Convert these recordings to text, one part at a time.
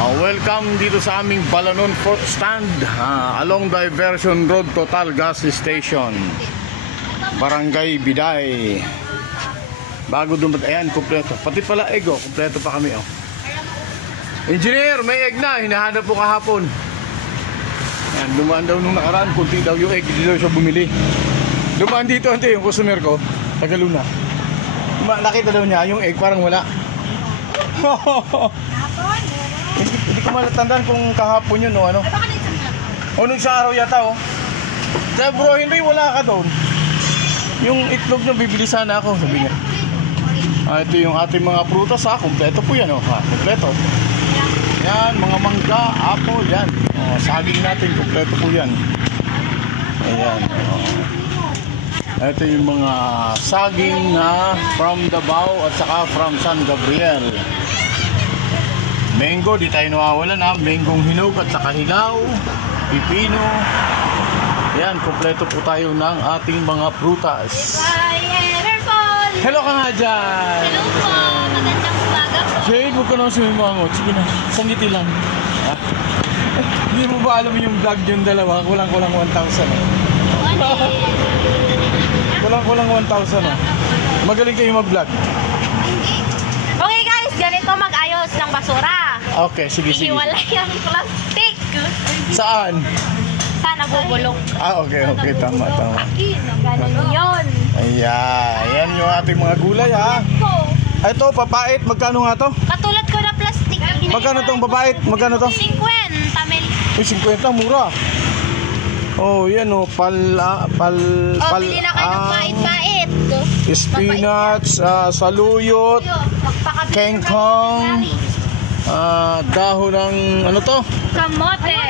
Welcome dito sa aming Balanon Fruit Stand, along Diversion Road, Total Gas Station, Barangay Biday. Bago dumat, ayan, kumpleto. Pati pala egg, kumpleto pa kami. Engineer, may egg na, hinahanap po kahapon. Ayan, dumaan daw nung nakaraan, kunti daw yung egg, hindi daw siya bumili. Dumaan dito, ante, yung customer ko, Tagaluna. Nakita daw niya, yung egg parang wala. Hindi ko malatandaan kung kahapon yun o ano. O nung isang araw yata Sabi bro, Henry, wala ka doon. Yung itlog nyo, bibili sana ako, sabi niya. Ito yung ating mga prutas kompleto po yan kompleto. Yan, mga mangga, apple, yan. Saging natin, kompleto po yan. Ayan. Ito yung mga saging na from Davao at saka from San Gabriel. Mango, di tayo nawawala na. Mangong hinog at saka hilaw, pipino. Yan, kompleto po tayo ng ating mga prutas. Hello ka nga dyan! Hello po! Magandang umaga po! Jade, huwag ka naman sumimangot. Sige na, sangiti lang. Hindi mo ba alam yung vlog yung dalawa? Kulang-kulang 1,000 Kulang-kulang 1,000 Magaling kayo mag-vlog. Okay guys, ganito mag-ayos ng basura. Okay, sige. Ihiwalay ang plastic. Saan? Sa nabubulok. Okay, tama. Ganun yun. Ayan yung ating mga gulay Ito, papait, magkano nga to? Katulad ko na plastic. Magkano tong papait? Magkano to? 50 mil. 50, mura. Yan bili na kayo ng pait-pait. Spinach, saluyot, kengkong, dahon ng ano to?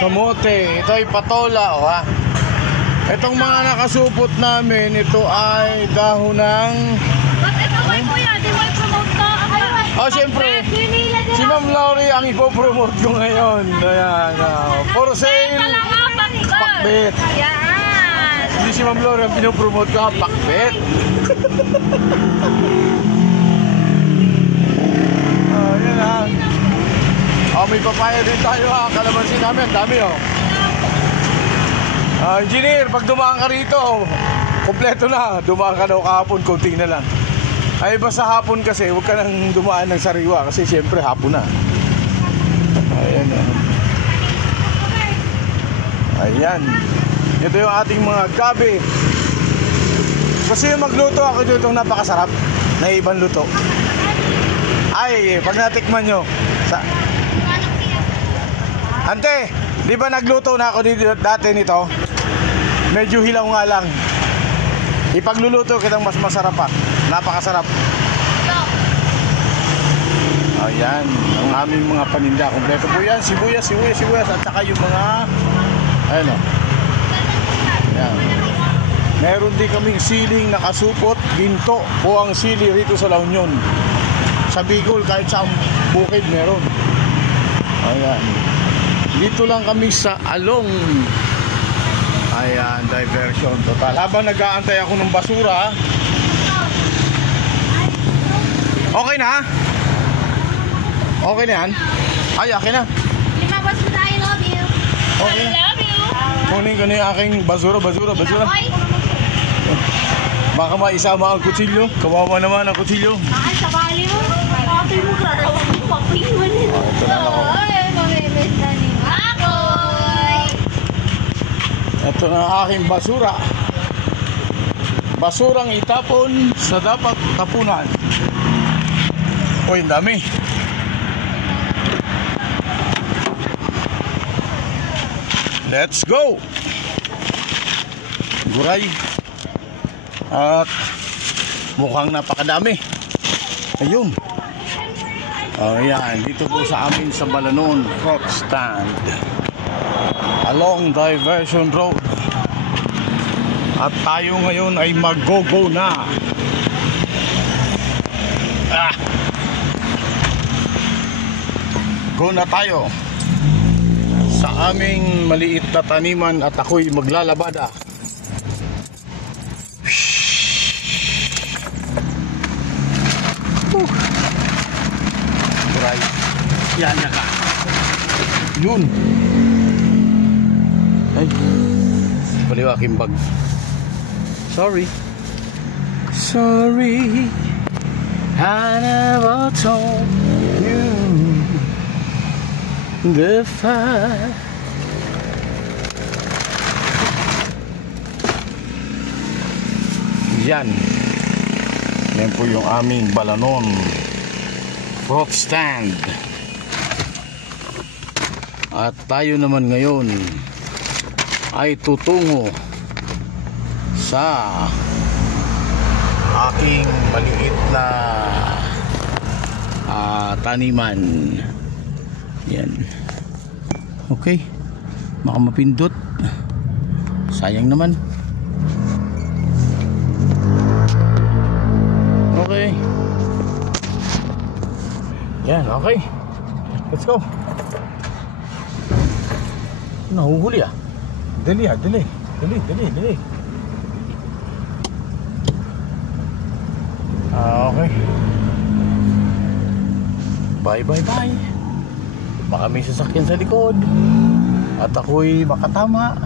Kamote. Ito ay patola Itong mga nakasupot namin, ito ay dahon ng Kuya, di mo i-promote ka? Siyempre, si Ma'am Laurie ang ipopromote ko ngayon. Ayan, for sale, pakbet. Yan. Hindi si Ma'am Laurie ang pinopromote ko, pakbet. Ayan may papaya din tayo kalamansi namin, dami Engineer, pag dumaan ka rito, kompleto na. Dumaan ka daw kahapon, konting na lang. Ay basta hapon kasi, huwag ka nang dumaan ng sariwa kasi siyempre hapon na. Ayan. Ito yung ating mga gabi. Kasi yung magluto ako dito napakasarap na ibang luto. Ay, pag natikman nyo Ante, di ba nagluto na ako dito dati nito? Medyo hilaw nga lang. Ipagluluto kitang mas masarap Napakasarap. Ayan, ang aming mga paninda. Kompleto po yan. Sibuyas. At saka yung mga Ayan. Meron din kaming siling nakasupot. Ginto po ang sili rito sa La Union. Sa Bicol, kahit sa bukid meron. Ayan. Dito lang kami sa Along. Ayan, Diversion Total. Habang nag-aantay ako ng basura. Okay na? Okay na yan? Ay, akin na. I love you. Okay. I love you. Kunin ko na yung aking basura. Baka maisama ang kutsilyo. Kawawa naman ang kutsilyo. Sa bali mo. Ate mo, karawang mo. Papiwan nito. Ito na ako. Ito na ang aking basura. Basurang itapon sa dapat tapunan. Ang dami. Let's go. Guray. At mukhang napakadami. Ayun. Ayan, dito po sa amin sa Balanon Fruit Stand, along Diversion Road. At tayo ngayon ay mag-go-go na. Go na tayo sa aming maliit na taniman at ako'y maglalabada. Yan na ka. Yun. Ay. Baliw aking bag. Sorry. Sorry. I never told you the fact. Yan. Yan po yung aming Balanon fruit stand. At tayo naman ngayon ay tutungo sa aking maliit na taniman. Yan. Okay. Makamapindot. Sayang naman. Okay. Yan, okay. Let's go. Nahuhuli ah. Dali. Okay. Bye. Baka may sasakyan sa likod at ako'y makatama.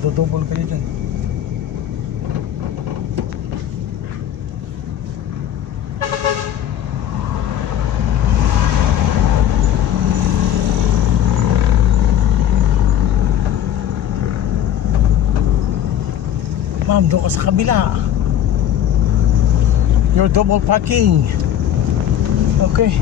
Madodouble kayo dyan. Ma'am, doon ka sa kabila. You're double parking. Okay.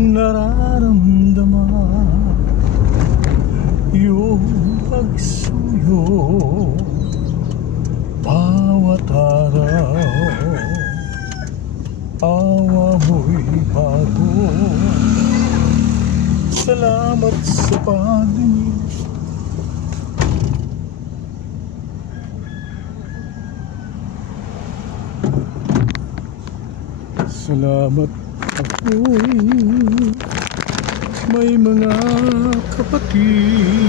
Nararamdaman yung pagsuyo bawat araw, awa mo'y bago. Salamat sa pagdinig. Salamat ako'y may mga kapatid.